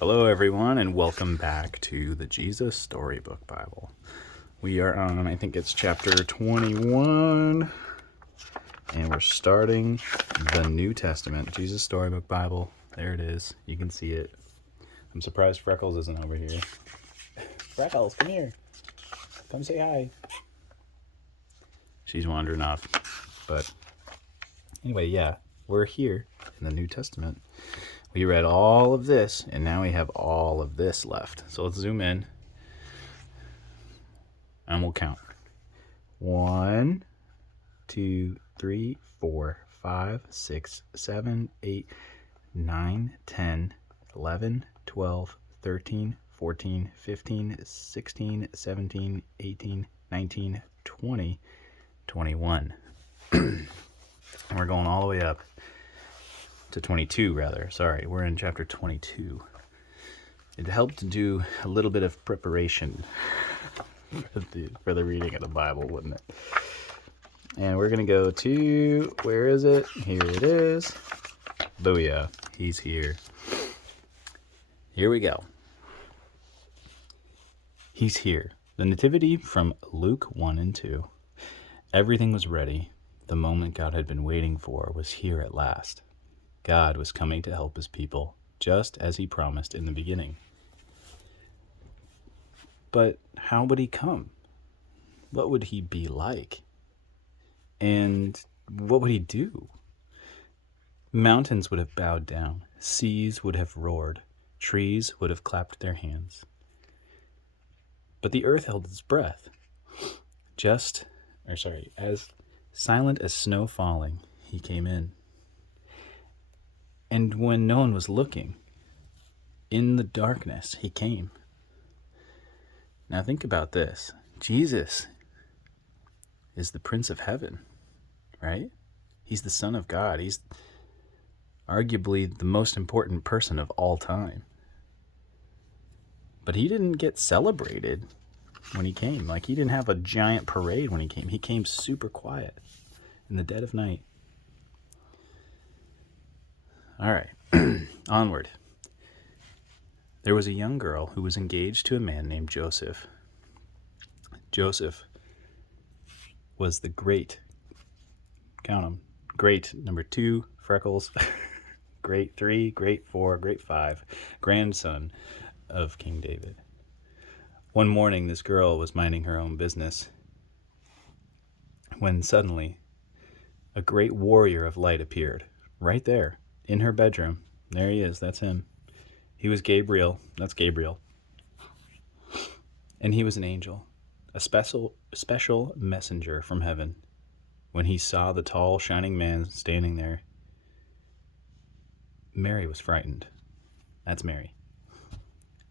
Hello, everyone, and welcome back to the Jesus Storybook Bible. We are on, I think it's chapter 21, and we're starting the New Testament. Jesus Storybook Bible. There it is. You can see it. I'm surprised Freckles isn't over here. Freckles, come here. Come say hi. She's wandering off. But anyway, yeah, we're here in the New Testament. We read all of this, and now we have all of this left. So let's zoom in, and we'll count. 1, 2, 3, 4, 5, 6, 7, 8, 9, 10, 11, 12, 13, 14, 15, 16, 17, 18, 19, 20, 21. And we're going all the way up to 22, rather. Sorry, we're in chapter 22. It helped to do a little bit of preparation for the reading of the Bible, wouldn't it? And we're going to go to, where is it? Here it is. Booyah. He's here. Here we go. He's here. The Nativity from Luke 1 and 2. Everything was ready. The moment God had been waiting for was here at last. God was coming to help his people, just as he promised in the beginning. But how would he come? What would he be like? And what would he do? Mountains would have bowed down, seas would have roared, trees would have clapped their hands. But the earth held its breath. As silent as snow falling, he came in. And when no one was looking, in the darkness, he came. Now think about this. Jesus is the Prince of Heaven, right? He's the Son of God. He's arguably the most important person of all time. But he didn't get celebrated when he came. Like, he didn't have a giant parade when he came. He came super quiet in the dead of night. All right, onward. There was a young girl who was engaged to a man named Joseph. Joseph was the great, count them, great number 2, Freckles, great 3, great 4, great 5, grandson of King David. One morning, this girl was minding her own business when suddenly a great warrior of light appeared right there in her bedroom. There he is. That's him. He was Gabriel. That's Gabriel. And he was an angel, a special messenger from heaven. When he saw the tall, shining man standing there, Mary was frightened. That's Mary.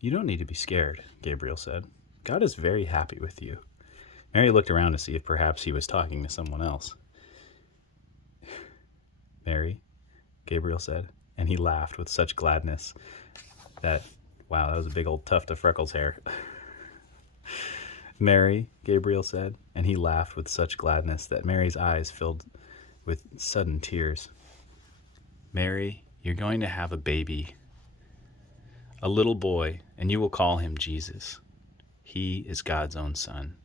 You don't need to be scared, Gabriel said. God is very happy with you. Mary looked around to see if perhaps he was talking to someone else. Mary, Gabriel said, and he laughed with such gladness that, wow, that was a big old tuft of Freckles' hair. Mary, Gabriel said, and he laughed with such gladness that Mary's eyes filled with sudden tears. Mary, you're going to have a baby, a little boy, and you will call him Jesus. He is God's own son.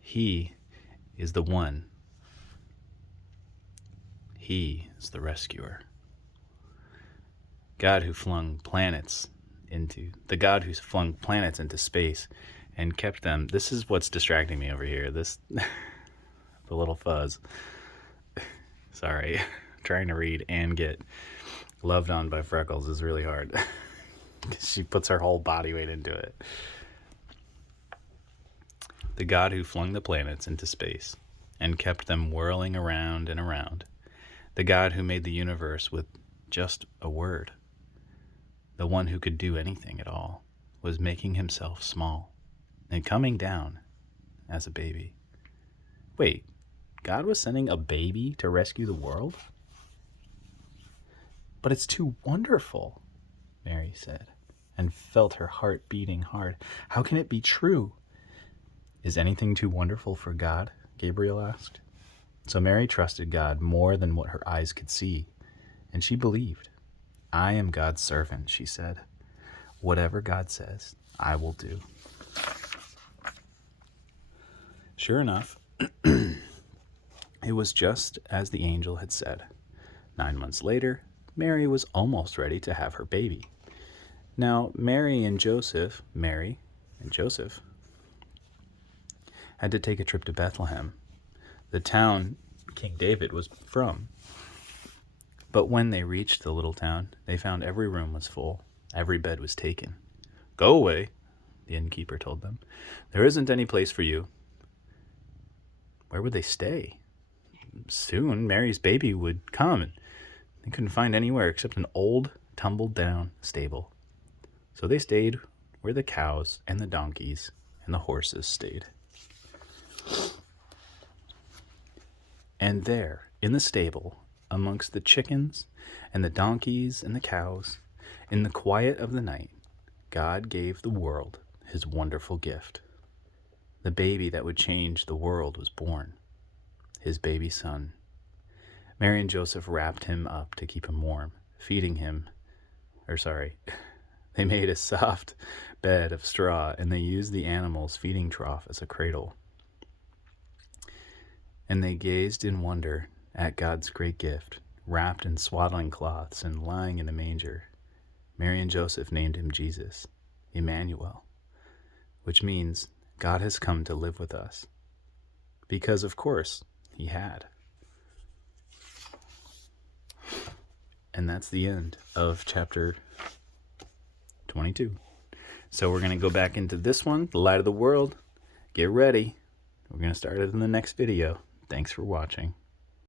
He is the one. He is the rescuer. the God who flung planets into space and kept them. This is what's distracting me over here. This, the little fuzz. Sorry, trying to read and get loved on by Freckles is really hard. She puts her whole body weight into it. The God who flung the planets into space and kept them whirling around and around. The God who made the universe with just a word. The one who could do anything at all was making himself small and coming down as a baby. Wait, God was sending a baby to rescue the world? But it's too wonderful, Mary said, and felt her heart beating hard. How can it be true? Is anything too wonderful for God? Gabriel asked. So Mary trusted God more than what her eyes could see, and she believed. I am God's servant, she said. Whatever God says, I will do. Sure enough, it was just as the angel had said. 9 months later, Mary was almost ready to have her baby. Now, Mary and Joseph had to take a trip to Bethlehem, the town King David was from. But when they reached the little town, they found every room was full. Every bed was taken. Go away, the innkeeper told them. There isn't any place for you. Where would they stay? Soon, Mary's baby would come, and they couldn't find anywhere except an old, tumbled-down stable. So they stayed where the cows and the donkeys and the horses stayed. And there, in the stable, amongst the chickens and the donkeys and the cows, in the quiet of the night, God gave the world his wonderful gift. The baby that would change the world was born, his baby son. Mary and Joseph wrapped him up to keep him warm, they made a soft bed of straw, and they used the animal's feeding trough as a cradle. And they gazed in wonder at God's great gift, wrapped in swaddling cloths and lying in the manger. Mary and Joseph named him Jesus, Emmanuel, which means God has come to live with us. Because, of course, he had. And that's the end of chapter 22. So we're going to go back into this one, the light of the world. Get ready. We're going to start it in the next video. Thanks for watching.